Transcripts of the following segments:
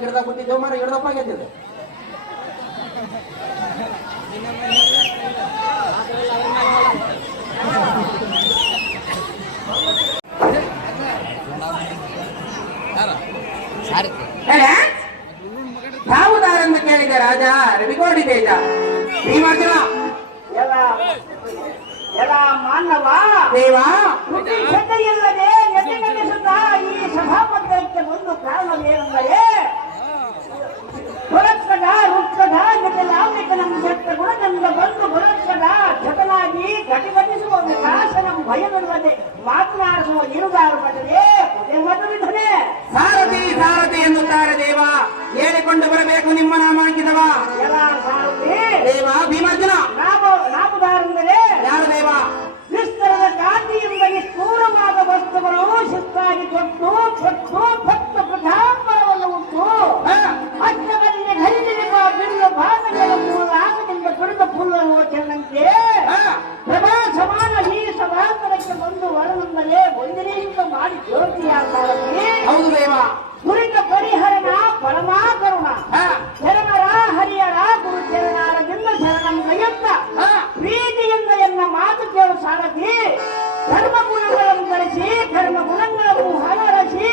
ಗಿಡದಾಗ ಕೂತಿದ್ದೇವೆ ಮಾರ ಗಿಡದಪ್ಪ ಆಗೈತಿದೆ ಯಾವುದಾರೆಂದು ಕೇಳಿದೆ ರಾಜ ರವಿಗೋಡಿ ತೇಜ ಭೀಮಾರ್ಜುನ ಎಲ್ಲ ಮಾನವ ದೇವ ಇಲ್ಲದೆ ನಡೆಸುತ್ತಾ ಈ ಸಭಾಪತ್ರಕ್ಕೆ ಒಂದು ಕಾರಣವೇನೆಂದರೆ ಪುರಸ್ಕಟ ರುಕ್ಕಟ ಜಟಲಾಮಿಕನಂ ಜಟ್ಟ ಗುಣದಿಂದ ಬಂದು ಪುರಸ್ಕಟ ಜಟನಾಗಿ ಘಟಿಘಟಿಸುವ ವಿಕಾಸನಂ ಭಯವಿಲ್ಲದೆ ಮಾತನಾಡಿಸುವ ಇರುಗಾರು ಪಟ್ಟದೆ ಮೊದಲಿದ್ದನೆ ಸಾರಥಿ ಸಾರಥಿ ಎನ್ನುತ್ತಾರೆ ದೇವ ಹೇಳಿಕೊಂಡು ಬರಬೇಕು ನಿಮ್ಮ ನಾಮಾಂಕಿತವ ಎಲ್ಲ ಸಾರಥಿ ದೇವ ಭೀಮಾರ್ಜುನ ನಾಮದಾರೆಂದರೆ ಯಾರು ದೇವ ವಿಸ್ತರದ ಕಾಂತಿಯಿಂದ ಸ್ಥೂಲವಾದ ವಸ್ತುಗಳು ಶಿಸ್ತಾಗಿ ತೊಟ್ಟು ತೊಟ್ಟು ಭಕ್ತ ಪ್ರಧಾಂಬರವನ್ನು ಉಂಟು ಅಷ್ಟಗಳಿಗೆ ಹರಿದಿರುವ ಬಿಲ್ಲು ಭಾಗಗಳ ಮೂಲಾಸದಿಂದ ಸುರಿದ ಪುಲ್ಲರು ಚೆನ್ನಂತೆ ಪ್ರಭಾ ಸಮಾನ ಈ ಸಭಾಂತರಕ್ಕೆ ಬಂದು ವರನೆಂದರೆ ಒಂದಿನಿಂದ ಮಾಡಿ ಜ್ಯೋತಿಯಾಗಿ ಹೌದು ದೇವ ನುರಿತ ಪರಿಹರಣ ಪರಮಾಕರುಣ ಶರಣರ ಹರಿಯರ ಗುರು ಚರಣಾರದಿಂದ ಶರಣಂ ಕೈಯತ್ತ ಪ್ರೀತಿಯಿಂದ ಎನ್ನ ಮಾತು ಕೇಳು ಸಾರಥಿ ಧರ್ಮ ಗುಣಗಳನ್ನು ಗಳಿಸಿ ಧರ್ಮ ಗುಣಗಳನ್ನು ಹರಸಿ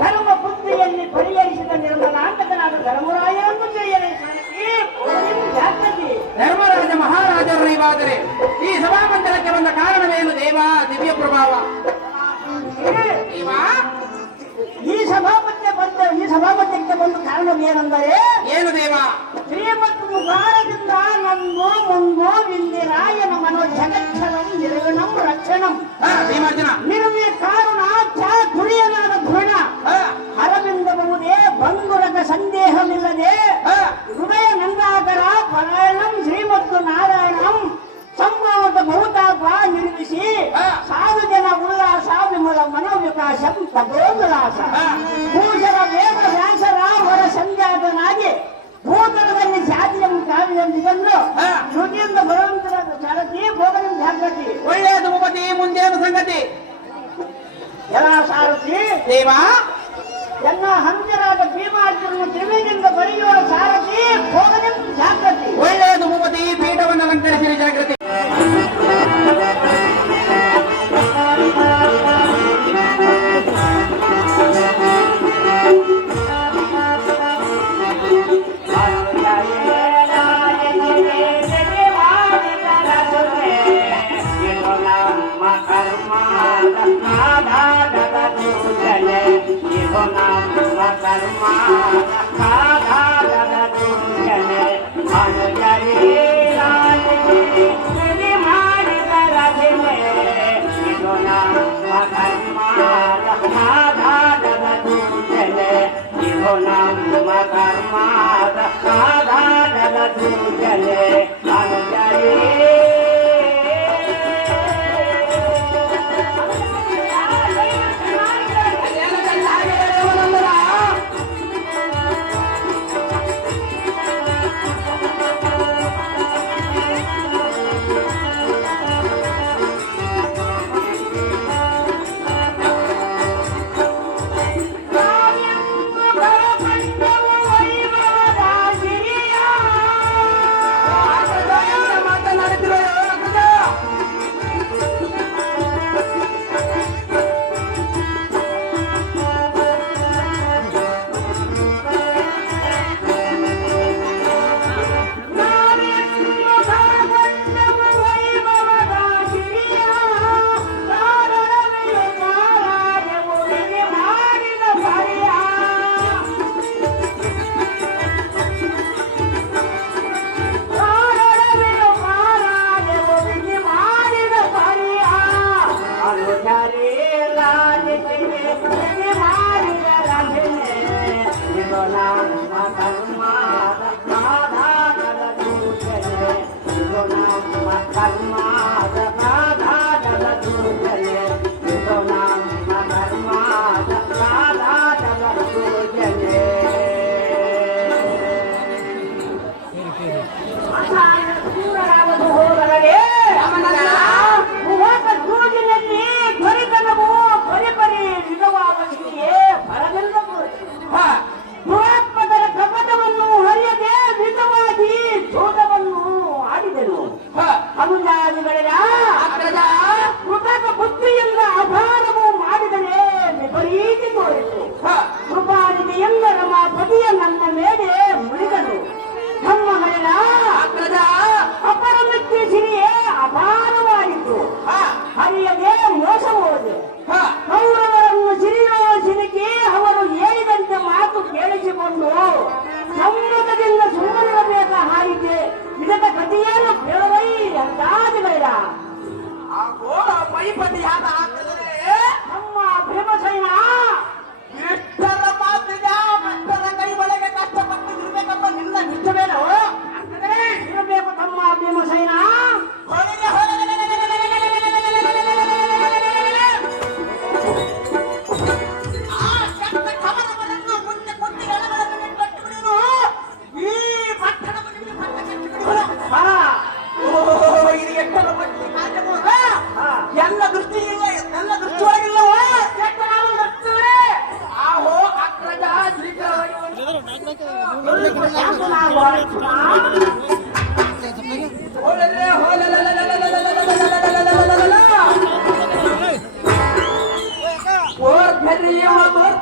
ಧರ್ಮ ಬುದ್ಧಿಯಲ್ಲಿ ಪರಿಹರಿಸಿದ ನಿರ್ಮಲಾಂತಕನಾದ ಧರ್ಮರಾಯರನ್ನು ತಿಳಿಯಲೇ ಸಾರಥಿ ಧರ್ಮರಾಜ ಮಹಾರಾಜರು ನೀವಾದರೆ ಈ ಸಭಾಮಂದಿರಕ್ಕೆ ಬಂದ ಕಾರಣವೇನು ದೇವ ದಿವ್ಯ ಪ್ರಭಾವ ಈ ಸಭಾಪತ್ಯಕ್ಕೆ ಬಂದ ಕಾರಣವೇನೆಂದರೆ ಏನು ದೇವ ಶ್ರೀಮತ್ ಮುಖಾರದಿಂದ ನನ್ನು ಮುಂದು ವಿಂದಿರಾಯನ ಮನೋ ಜಗಕ್ಷಣಂ ನಿರ್ಗುಣಂ ರಕ್ಷಣಂ ಭೀಮಾರ್ಜುನ ನಿರ್ವೇ ಕಾರಣ ಚ ತುಳಿಯಲಾದ ಧೃಣ ಹರವಿಂದ ಬಹುದೇ ಬಂಗುರದ ಸಂದೇಹವಿಲ್ಲದೆ ಹೃದಯ ನಂದಾಕರ ಪರಾಯಣಂ ಶ್ರೀಮತ್ತು ನಾರಾಯಣಂ ಸಂಭವದ ಬಹುತಾಪ ನಿರ್ಮಿಸಿ ಸಾವಿರ ಜನ ಉಲ್ಲಾಸ ವಿಮಲ ಮನೋವಿಕಾಸಂ ತಗೋಲ್ಲಾಸ ಭೂಷರ ವೇದ ವ್ಯಾಸರ ಹೊರ ಸಂಜಾತನಾಗಿ ಭೂತಳದಲ್ಲಿ ಜಾತಿಯಂ ಕಾವ್ಯಂ ಇದನ್ನು ಶ್ರುತಿಯಿಂದ ಬರುವಂತರಾದ ಸಾರಥಿ ಭೋಗನ ಜಾಗೃತಿ ಒಳ್ಳೆಯದು ಮುಪತಿ ಮುಂದೇನು ಸಂಗತಿ ಎಲ್ಲ ಸಾರಥಿ ದೇವ ಎಲ್ಲ ಹಂಸರಾದ ಭೀಮಾರ್ಜುನ ತ್ರಿವೇಣಿಯಿಂದ ಬರೆಯುವ ಸಾರಥಿ ಭೋಗನ ಜಾಗೃತಿ ಒಳ್ಳೆಯದು ಮುಪತಿ ಪೀಠವನ್ನು ಅಲಂಕರಿಸಿರಿ ಜಾಗೃತಿ ಆಧಾರದ ಪೂಜನೆ ಇದು ನಮ್ಮ ಕರ್ಮ ಆಧಾರದ ಪೂಜನೆ ಅನುಜರಿ ಮಾಡಿದ ರಚನೆ ಇದು ನಮ್ಮ ಕರ್ಮ ಆಧಾರದ ಪೂಜನೆ ಇದು ನಮ್ಮ ಕರ್ಮ ಆಧಾರದ ಪೂಜನೆ ಅನುಜರಿ ಕೃತಕ ಬುದ್ಧಿಯಿಂದ ಅಪಾರವು ಮಾಡಿದರೆ ವಿಪರೀತಿ ತೋರಿತು ಕೃಪಾನಿಗೆ ಎಲ್ಲರ ಪದಿಯ ನಮ್ಮ ಮೇಲೆ ಮುಳಿದನು ನಮ್ಮ ಮನೆಯ ಅಪರಮಿತ್ಯ ಸಿರಿಯೇ ಅಪಾರವಾಯಿತು ಹರಿಯದೆ ಮೋಸ ಹೋದೆ ಕೌರವರನ್ನು ಸಿರಿಯೋ ಸಿಲುಕಿ ಅವರು ಹೇಳಿದಂತೆ ಮಾತು ಕೇಳಿಸಿಕೊಂಡು ಸಂಮತದಿಂದ ಸುಮ್ಮನಿರಬೇಕ ಹಾರಿಕೆ ಇದರ ಕಥೆಯನ್ನು ಕೇಳವೈ ಅಂದಾಜುಗಳ ಪೈಪತಿಯಾದ ನಮ್ಮ ಭೀಮಸೇನ ಇಷ್ಟರ ಮಾತಿಗೆ ಮಟ್ಟರ ಕೈ ಒಳಗೆ ಕಷ್ಟಪಟ್ಟು ಇರ್ಬೇಕಪ್ಪ ನಿನ್ನ ನಿಜವೇನೋ ಇರಬೇಕು ತಮ್ಮ ಭೀಮಸೇನ ಎಲ್ಲ ದೃಷ್ಟಿ ಇಲ್ಲ ಎಲ್ಲ ದೃಷ್ಟಿಯಾಗಿಲ್ಲವೋ ಆಹೋ ಅಗ್ರಜ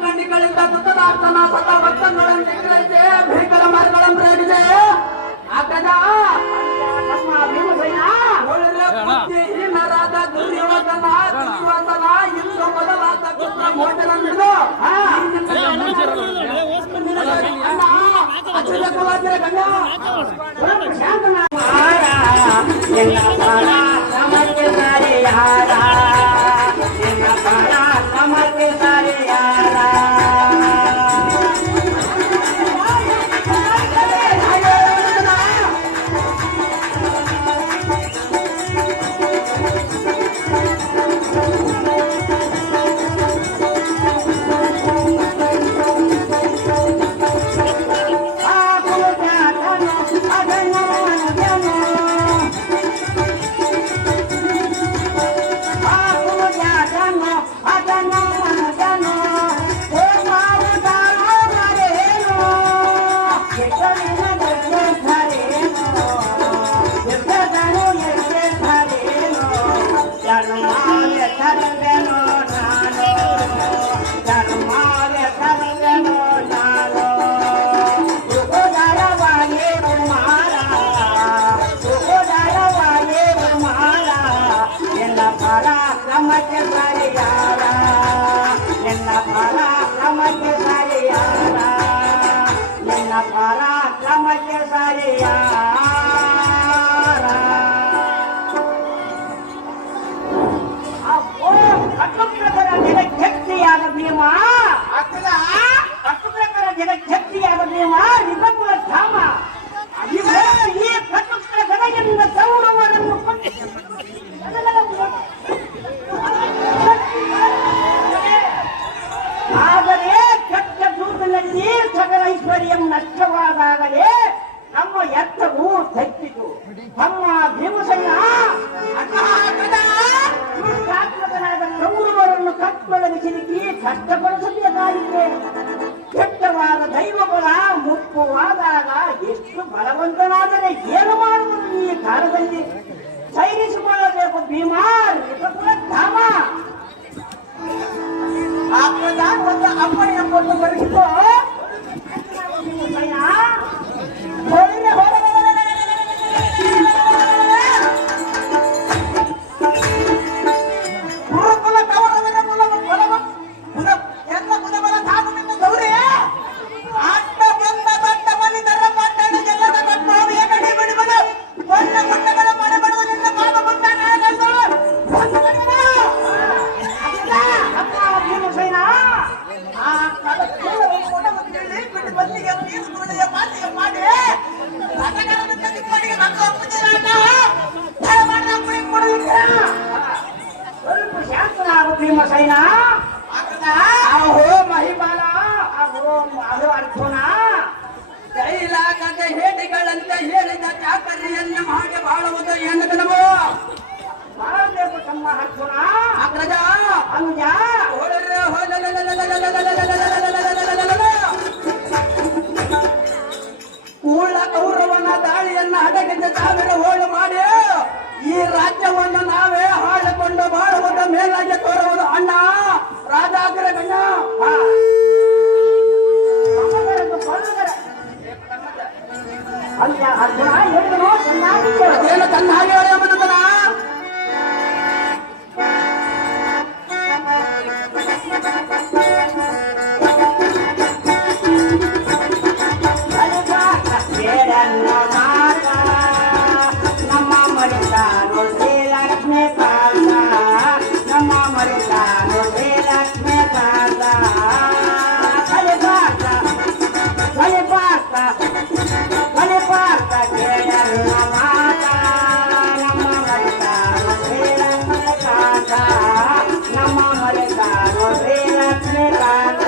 ಕಣ್ಣಿಗಳಿಂದ ಸುತ್ತದಾಗ್ತಾನ ಸತ ಭಕ್ತಗಳನ್ನು ನಿಗ್ರಹಿಸಿ ಭೀಕರ ಮಾರ್ಗಗಳನ್ನು ರೇಡಿದೆ ಅಗ್ರಜ ನಮ್ಮ ಭೀಮಸೇನ ಬುದ್ಧಿಹೀನರಾದ ದುರ್ಯೋಧನ ದುರ್ಯೋಧನ ಇಂದು ಮೊದಲಾದ ಪುತ್ರ ಮೋಚನಂದು ಪರಾಕ್ರಮಕ್ಕೆ ಪರಿಹಾರ ಪರಾಕ್ರಮಕ್ಕೆ ಸರಿಯಾದ ನಿನ್ನ ಪರಾಕ್ರಮಕ್ಕೆ ಸರಿಯಾದ ಕಟ್ಟುಪ್ರಕರ ಜಗಜ್ಜಕ್ತಿಯಾದ ಭೀಮ ಕಟ್ಟುಪ್ರಕರ ಜಗಜ್ಜಕ್ತಿಯಾದ ಭೀಮ ರಿಪುರ ಧಾಮ ಈ ಕಟ್ಟುಪ್ರಕರ ಎನ್ನುವ ಗೌರವವನ್ನು ಆದರೆ ಕೆಟ್ಟ ದೂರದಲ್ಲಿ ಸಕಲ ಐಶ್ವರ್ಯ ನಷ್ಟವಾದಾಗಲೇ ನಮ್ಮ ಎತ್ತವು ತಪ್ಪಿತು ತಮ್ಮ ಭೀಮಸೇನ ದುಷ್ಟಾತ್ಮಕನಾದ ಕೌರವರನ್ನು ಕತ್ತೊಳಗೆ ಸಿಲುಕಿ ಕಷ್ಟಪಡಿಸಬೇಕಾಗಿದೆ. ಕೆಟ್ಟವಾದ ದೈವಬಲ ಮುಪ್ಪುವಾದಾಗ ಎಷ್ಟು ಬಲವಂತನಾದರೆ ಏನು ಮಾಡುವುದು ಈ ಕಾಲದಲ್ಲಿ ಸೈರಿಸಿಕೊಳ್ಳಬೇಕು ಭೀಮಾ ಧಾಮ ಒಂದು ಅಪ್ಪಣೆ ಎಂಬುದು ಬರೆಸಿಕೋ ಗುರುಕುಲ ಕೌರವರ ಮೂಲವ ಬಲವ ಎಲ್ಲ ಮುದಬಲ ಧಾಮದಿಂದ ಗೌರಿ ಅಡ್ಡ ಬಂದ ದೊಡ್ಡ ಮನಿತರ ಪಟ್ಟಣ ಜಗದ ಕಟ್ಟೋದು ಏಕಡಿ ಬಿಡುವುದು ಒಳ್ಳ ಗುಡ್ಡಗಳ ಮನೆ ಬಡದು ನಿನ್ನ ಪಾದ ಮುಂದಾನ ಭೀಮಸೇನ ಆ ಬಿಟ್ಟು ಬಂದಿಗೆ ನೀರು ದುಡಿಯ ಮಾತಿಗೆ ಮಾಡಿ ರಥಗಳನ್ನು ತೆಗೆದುಕೊಂಡಿಗೆ ಮಕ್ಕಳ ಸ್ವಲ್ಪ ಶಾಂತನಾಗು ಭೀಮಸೇನ ಅಹೋ ಮಹಿಮಾಲ ಅಹೋ ಅರ್ಜುನ ಕೈಲಾಗದ ಹೇಡಿಗಳಂತೆ ಹೇಳಿದ ಚಾಕರಿಯನ್ನು ಮಾಡಿ ಬಾಳುವುದು ಎನ್ನದನವು ಮಾಡಬೇಕು ತಮ್ಮ ಅರ್ಜುನ ಅಗ್ರಜ ಅನುಜ ಕೂಳ ಕೌರವನ ದಾಳಿಯನ್ನ ಅಡಗಿದ ಸಾವಿರ ಹೋಳು ಮಾಡಿ ಈ ರಾಜ್ಯವನ್ನು ನಾವೇ ಹಾಳಿಕೊಂಡು ಬಾಳುವುದ ಮೇಲಾಗಿ ತೋರುವುದು ಅಣ್ಣ ರಾಜಾಗ್ರ ಗಣ್ಣ ಅರ್ಜುನ ಹೇಳಿದನು ಚೆನ್ನಾಗಿ ಅದೇನು ತನ್ನ ಹಾಗೆ ಹೇಳಿ ಎಂಬುದನ್ನ ನಮ್ಮ ಮರಿತಾನು ಶ್ರೀಲಕ್ಷ್ಮಿ ಕಾಂತ ನಮ್ಮ ಮರಿತಾನು ಶ್ರೀಲಕ್ಷ್ಮಿ ಕಾಂತ ಕಲಿಪಾತ ಕಲಿಪಾತ ಕಲಿಪಾತ ಕೇಳನ್ನ ಮಾತ ನಮ್ಮ ಮರಿತಾನು ಶ್ರೀಲಕ್ಷ್ಮಿ ಕಾಂತ ನಮ್ಮ ಮರಿತಾನು ಶ್ರೀಲಕ್ಷ್ಮಿ ಕಾಂತ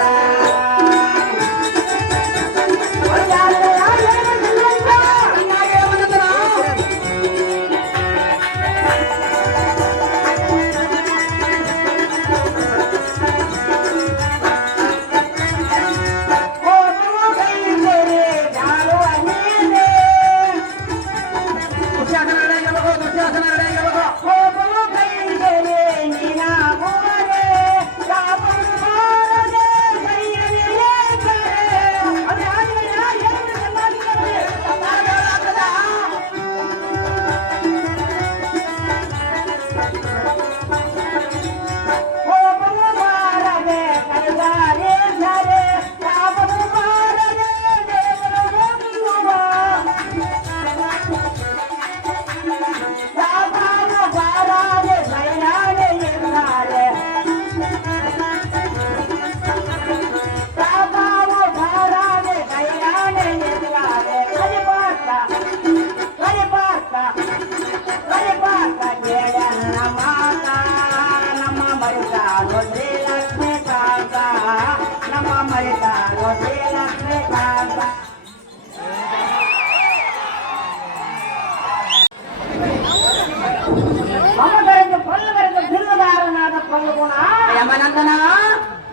ಯಮನಂದನ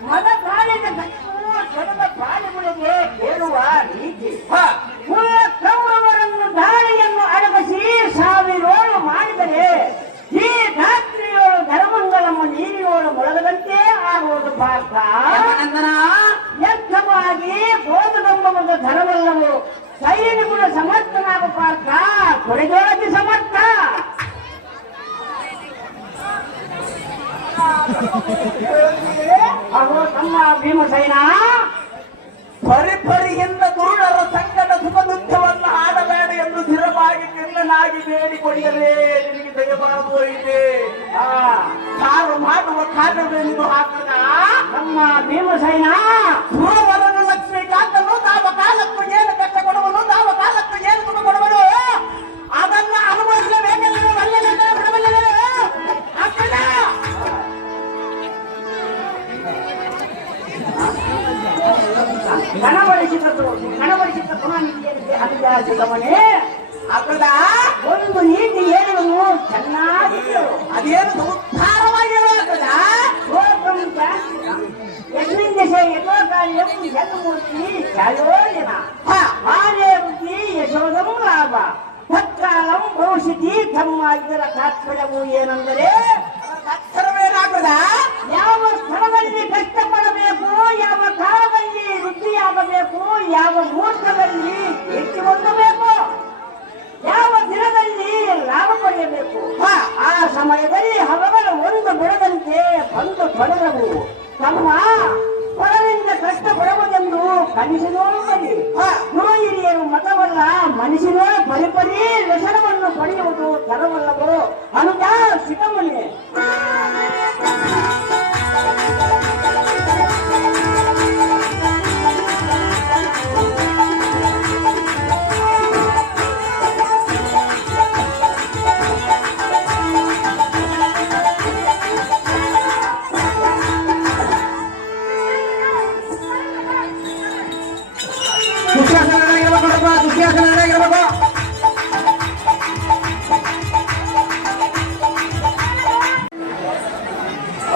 ಮದ ಕಾಲಿನ ಜನದ ಬಾಲಿಗಳಿಗೆ ಕೇಳುವ ರೀತಿ ಕೌರವರನ್ನು ದಾಳಿಯನ್ನು ಅಡಗಿಸಿ ಸಾವಿರೋಳು ಮಾಡಿದರೆ ಈ ರಾತ್ರಿಯೋಳು ಧರ್ಮಂಗಲಮ್ಮ ನೀರಿಯೋಳು ಮೊಳಗದಂತೆ ಆಗುವುದು ಪಾತ್ರ ಯಮನಂದನ ವ್ಯರ್ಥವಾಗಿ ಬೋಧಗಂಬದ ಧರವಲ್ಲವು ಸೈನಿಕರು ಸಮರ್ಥನಾಗ ಪಾತ್ರ ಕೊಡೆದೊಳಗೆ ಸಮರ್ಥ ಹಾಗೂ ತಮ್ಮ ಭೀಮಸೇನ ಪರಿಪರಿಯಿಂದ ದುರುಳರ ಸಂಕಟ ಸುಖ ದುಃಖವನ್ನು ಆಡಬೇಡ ಎಂದು ಸ್ಥಿರವಾಗಿ ಕಿಲ್ಲನಾಗಿ ಬೇಡಿಕೊಂಡಿರಲೇ ನಿನಗೆ ದಯಮಾಡು ಇದೆ. ಕಾರು ಮಾಡುವ ಕಾರ್ಯವೆಂದು ಹಾಕದ ತಮ್ಮ ಭೀಮಸೇನ ಸುರವರನು ಲಕ್ಷ್ಮೀಕಾಂತನು ತಾವ ಕಾಲಕ್ಕೂ ಏನು ಕಷ್ಟ ಕೊಡುವನು ತಾವ ಕಾಲಕ್ಕೂ ಏನು ಸುಖ ಕೊಡುವನು ಅದನ್ನ ಅನುಭವಿಸಬೇಕೆಂದು ಒಳ್ಳೆಯ ಬಿಡಬಲ್ಲವೇ ಅಕ್ಕನ ಕಣಬಡಿಸಿದ ಪುನಃ ಅನುಜಾತಮನೆ ಅಕ್ಕದ ಒಂದು ನೀತಿ ಹೇಳುವನು ಚೆನ್ನಾಗಿತ್ತು. ಅದೇನು ಉದ್ಧಾರವಾಗಿ ಹೇಳುವ ಯಸ್ಮಿನ್ ದಶೆ ಯಥೋಕಾರ್ಯಂ ಜಗಮೂರ್ತಿ ಛಾಯೋಜನ ಆರ್ಯ ಬುದ್ಧಿ ಯಶೋಧಂ ಲಾಭ ತತ್ಕಾಲಂ ಭವಿಷ್ಯತಿ ತಮ್ಮ ಇದರ ತಾತ್ಪರ್ಯವು ಏನೆಂದರೆ ಅಕ್ಷರವೇನಾಗ್ತದ ಯಾವ ಸ್ಥಳದಲ್ಲಿ ಕಷ್ಟಪಡಬೇಕು, ಯಾವ ಕಾಲದಲ್ಲಿ ವೃದ್ಧಿಯಾಗಬೇಕು, ಯಾವ ಮುಹೂರ್ತದಲ್ಲಿ ಎತ್ತಿ ಹೊಂದಬೇಕು, ಯಾವ ದಿನದಲ್ಲಿ ಲಾಭ ಪಡೆಯಬೇಕು, ಆ ಸಮಯದಲ್ಲಿ ಹವಗಳು ಒಂದು ಬುಡದಂತೆ ಬಂದು ತೊಡಗವು. ತಮ್ಮ ಹೊರದಿಂದ ಕಷ್ಟಪಡುವುದೆಂದು ಕನಸಿನೋ ಬರಿ ಗುರು ಹಿರಿಯರು ಮತವಲ್ಲ, ಮನಸ್ಸಿನ ಪರಿಪರಿ ವ್ಯಸನವನ್ನು ಪಡೆಯುವುದು ತರವಲ್ಲವೋ ಅನುಜ ಸಿಗಮನೆ.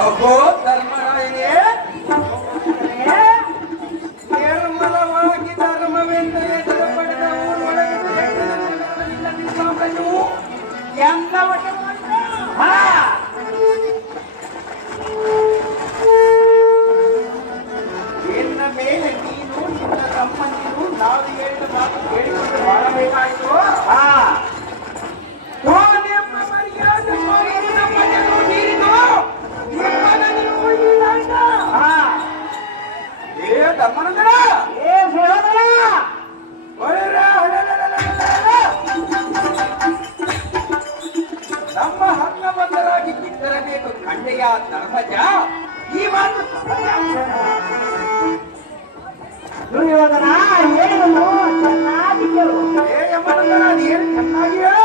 ಅಬ್ಬೋ ಧರ್ಮರಾಯನೇ ನಿರ್ಮಲವಾಗಿ ಧರ್ಮವೆಂದು ಎದುರು ಪಡೆದ ಊರೊಳಗೆ ಸಾಮ್ರಾಜ್ಯವು ಎಂದ ಇನ್ನ ಮೇಲೆ ನೀನು ನಿನ್ನ ತಮ್ಮಂದಿರು ನಾವು ಹೇಳಿದ ಮಾತು ಕೇಳಿಕೊಂಡು ಮಾಡಬೇಕಾಯಿತು. ನಿಮ್ಮ ಮರ್ಯಾದೆ ತೋರಿಸಿ ನಮ್ಮ ಜನರು ನೀರಿದು ನಿಮ್ಮನನ್ನು ಈಡಾಯ್ತ. ಏ ತಮ್ಮನಂದರ ಏ ಸಹೋದರ, ನಮ್ಮ ಹಣ್ಣ ಬಂದರಾಗಿ ಕಿತ್ತರಬೇಕು ಖಂಡೆಯ ಧರ್ಮಜ. ಈ ಮಾತು ದುರ್ಯೋಧನ ಹೇಳುವನು ಚೆನ್ನಾಗಿ ಕೇಳು. ಏ ಯಮನಂದರ ಅದೇನು ಚೆನ್ನಾಗಿ ಹೇಳು.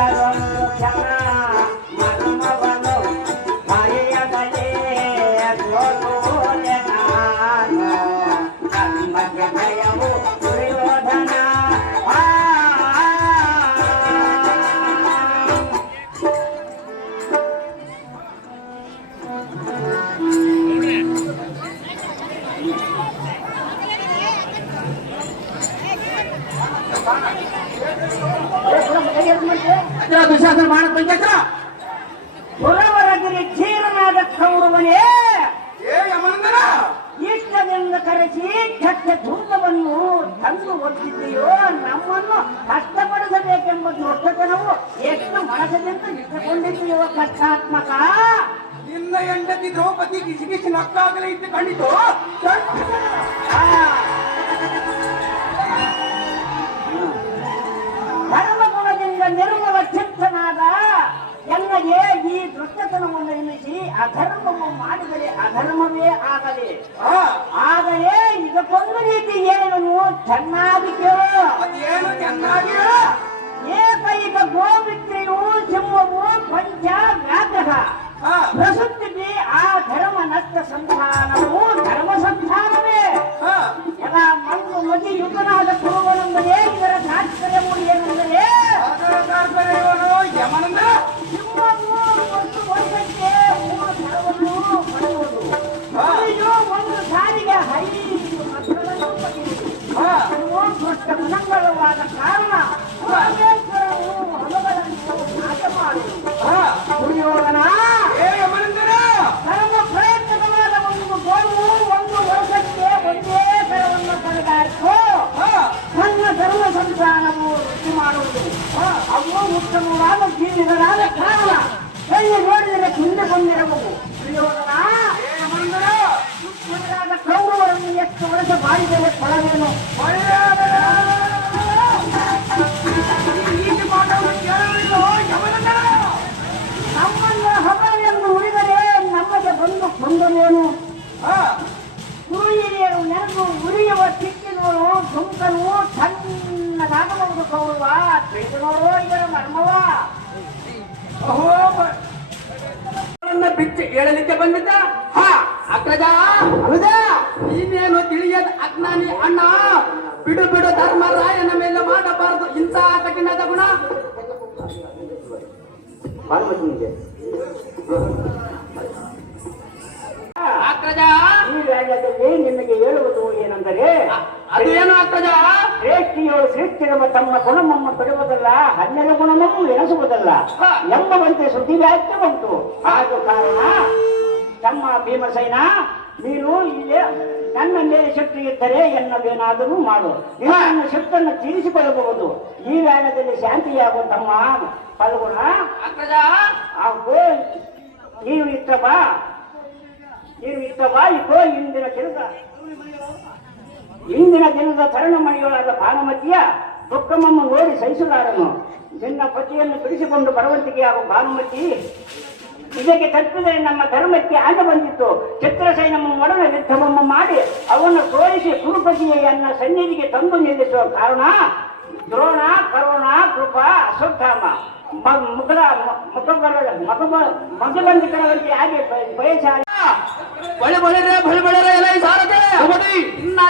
ಅದೊಂದು ಕ್ಷಣ ಮರ್ಮವನು ಮರೆಯದಲೇ ಸೋಲುವುದೆ ನಾನು. ನಮಗೆ ಭಯವು ದುರ್ಯೋಧನ. ದುಶಾಸನ ಮಾಡ ಪಂಚಾಯತ್ ಪುರವರಗಿರಿ ಕ್ಷೀರನಾದ ಕೌರವನೇ ಏ ಯಮನಂದನ ಇಷ್ಟದಿಂದ ಕರೆಸಿ ಕೆಟ್ಟ ಧೂಮವನ್ನು ತಂದು ಒತ್ತಿದೆಯೋ ನಮ್ಮನ್ನು ಕಷ್ಟಪಡಿಸಬೇಕೆಂಬ ದುಷ್ಟತನವು ಎಷ್ಟು ಮನಸ್ಸಿನಿಂದ ಇಟ್ಟುಕೊಂಡಿದೆಯೋ ಕಷ್ಟಾತ್ಮಕ. ನಿನ್ನ ಹೆಂಡತಿ ದ್ರೌಪದಿ ಕಿಸಿ ಕಿಸಿ ನಕ್ಕಾಗಲೇ ಇದ್ದು ಕಂಡಿತು. ಧರ್ಮಗುಣದಿಂದ ನಿರ್ಮಲ ಚಿತ್ತನಾದ ಎನ್ನಗೆ ಈ ದುಷ್ಟತನವನ್ನು ಎನಿಸಿ ಅಧರ್ಮವು ಮಾಡಿದರೆ ಅಧರ್ಮವೇ ಆಗಲಿ. ಆದರೆ ಇದಕ್ಕೊಂದು ರೀತಿ ಏನು ಚೆನ್ನಾಗಿ ಕೇಳು. ಅದೇನು ಚೆನ್ನಾಗಿ ಏಕೈಕ ಗೋಮಿತ್ರೆಯು ಸಿಂಹವು ಪಂಚ ವ್ಯಾಘ್ರ ಪ್ರಸುತ್ತಿಗೆ ಆ ಧರ್ಮ ನಷ್ಟ ಸಂಧಾನವು ಧರ್ಮ ಸಂಧಾನವೇ. ಎಲ್ಲ ಮಂಗು ಮದಿ ಯುಗನಾದ ಕುರುವನೆಂದರೆ ಇದರ ತಾತ್ಪರ್ಯವು ಏನೆಂದರೆ ಯಮನಂದನ ಸಿಂಹವು ಒಂದು ವರ್ಷಕ್ಕೆ 3 ಧರ್ಮವನ್ನು ಪಡೆಯುವುದು. ಹುಲಿಯು ಒಂದು ಸಾರಿಗೆ 5 ಮಕ್ಕಳನ್ನು ಪಡೆಯುವುದು. ದೊಡ್ಡ ಗುಣಗಳವಾದ ಕಾರಣ ಪರಮೇಶ್ವರನು ಹೊಲಗಳನ್ನು ನಾಶ ಮಾಡುವುದು. ದುರ್ಯೋಧನ ಏ ಯಮನಂದನ ಧರ್ಮ ಪ್ರಯತ್ನವಾದ ಒಂದು ಗೋವು ಒಂದು ವರ್ಷಕ್ಕೆ ಒಂದೇ ಫಲವನ್ನು ಪಡೆದಾಯಿತು. ನನ್ನ ಧರ್ಮ ಸಂತಾನವು ವೃದ್ಧಿ ಮಾಡುವುದು. ಅವು ಉತ್ತಮವಾದ ಜೀವಿಗಳಾದ ಕಾರಣ ಕೈಗೆ ನೋಡಿದರೆ ಹಿಂದೆ ಬಂದಿರಬಹುದು. ದುರ್ಯೋಧನ ದುಷ್ಟರಾದ ಕೌರವರನ್ನು ಎಷ್ಟು ವರ್ಷ ಬಾಳಿದರೆ ಫಲವೇನು? ನಮ್ಮನ್ನ ಹಬೆಯನ್ನು ಉಳಿದರೆ ನಮಗೆ ಬಂದು ಕೊಂದನೇನು? ಗುರು ಹಿರಿಯರು ನೆನೆದು ಉರಿಯುವ ಚಿಕ್ಕಿನೋರು ಧುಂಕನು ಸಣ್ಣದಾಗಬಹುದು. ಕೌರವ ತಿಳಿದು ಇದರ ಮರ್ಮವ. ಬಿಚ್ಚಿ ಹೇಳಲಿಕ್ಕೆ ಬಂದಿದ್ದ. ಅಗ್ರಜ ಹೌದಾ? ನೀನೇನು ತಿಳಿಯದ ಅಜ್ಞಾನಿ ಅಣ್ಣ. ಬಿಡು ಬಿಡು ಧರ್ಮರಾಯನ ಮೇಲೆ ಮಾಡಬಾರದು ಇಂಥ ಕಠಿಣದ ಗುಣ. ಅಗ್ರಜ ಈ ರಾಜ್ಯದಲ್ಲಿ ನಿಮಗೆ ಹೇಳುವುದು ಏನೆಂದರೆ ಅದು ಏನು ಅಗ್ರಜ? ಶ್ರೇಷ್ಠಿಯೋಳು ಶ್ರೇಷ್ಠಿರವ ತಮ್ಮ ಗುಣಮಮ್ಮ ಪಡೆಯುವುದಲ್ಲ, 12 ಗುಣಮನ್ನು ಎಣಿಸುವುದಲ್ಲ ಎಂಬುವಂತೆ ಸುದ್ದಿವ್ಯಾಖ್ಯೆ ಉಂಟು. ಆದ ಕಾರಣ ತಮ್ಮ ಭೀಮಸೇನ ನೀನು ಇಲ್ಲೇ ನನ್ನ ಮೇಲೆ ಶಕ್ತಿ ಇದ್ದರೆ ಎನ್ನವೇನಾದರೂ ಮಾಡು. ನನ್ನ ಶಕ್ತಿಯನ್ನು ತೀರಿಸಿಕೊಳ್ಳಬಹುದು. ಈ ವೇಳದಲ್ಲಿ ಶಾಂತಿಯಾಗುವ ತಮ್ಮ ಫಲ್ಗುಣ ಅಗ್ರಜ ಹಾಗೂ ನೀವು ಇಷ್ಟ ಬಾ ಇಕೋ ಇಂದಿನ ದಿನದ ತರುಣಮಣಿಯೊಳಾದ ಭಾನುಮತಿಯ ದುಃಖಮಮ್ಮ ನೋಡಿ ಸಹಿಸಲಾರನು. ನಿನ್ನ ಪತಿಯನ್ನು ಬಿಡಿಸಿಕೊಂಡು ಬರುವಂತಿಗೆಯಾಗುವ ಭಾನುಮತಿ ಇದಕ್ಕೆ ತಪ್ಪಿದರೆ ನಮ್ಮ ಧರ್ಮಕ್ಕೆ ಆಟ ಬಂದಿತ್ತು. ಚಿತ್ರಸೈನಮ್ಮ ಒಡನೆ ಯುದ್ಧವಮ್ಮ ಮಾಡಿ ಅವನ್ನು ಸೋಲಿಸಿ ಕುರುಪತಿಯನ್ನ ಸನ್ನಿಧಿಗೆ ತಂದು ನಿಲ್ಲಿಸುವ ಕಾರಣ ದ್ರೋಣ, ಕರೋಣ, ಕೃಪ, ಅಶ್ವತ್ಥಾಮ ಮಗಬಂಧಿಕರವರಿಗೆ ಹಾಗೆ ಬಯಸಾಗಿ ಬಳೆ ಬಳೆರೆ ಎಲ್ಲ ಸಾರದೆ ಇನ್ನ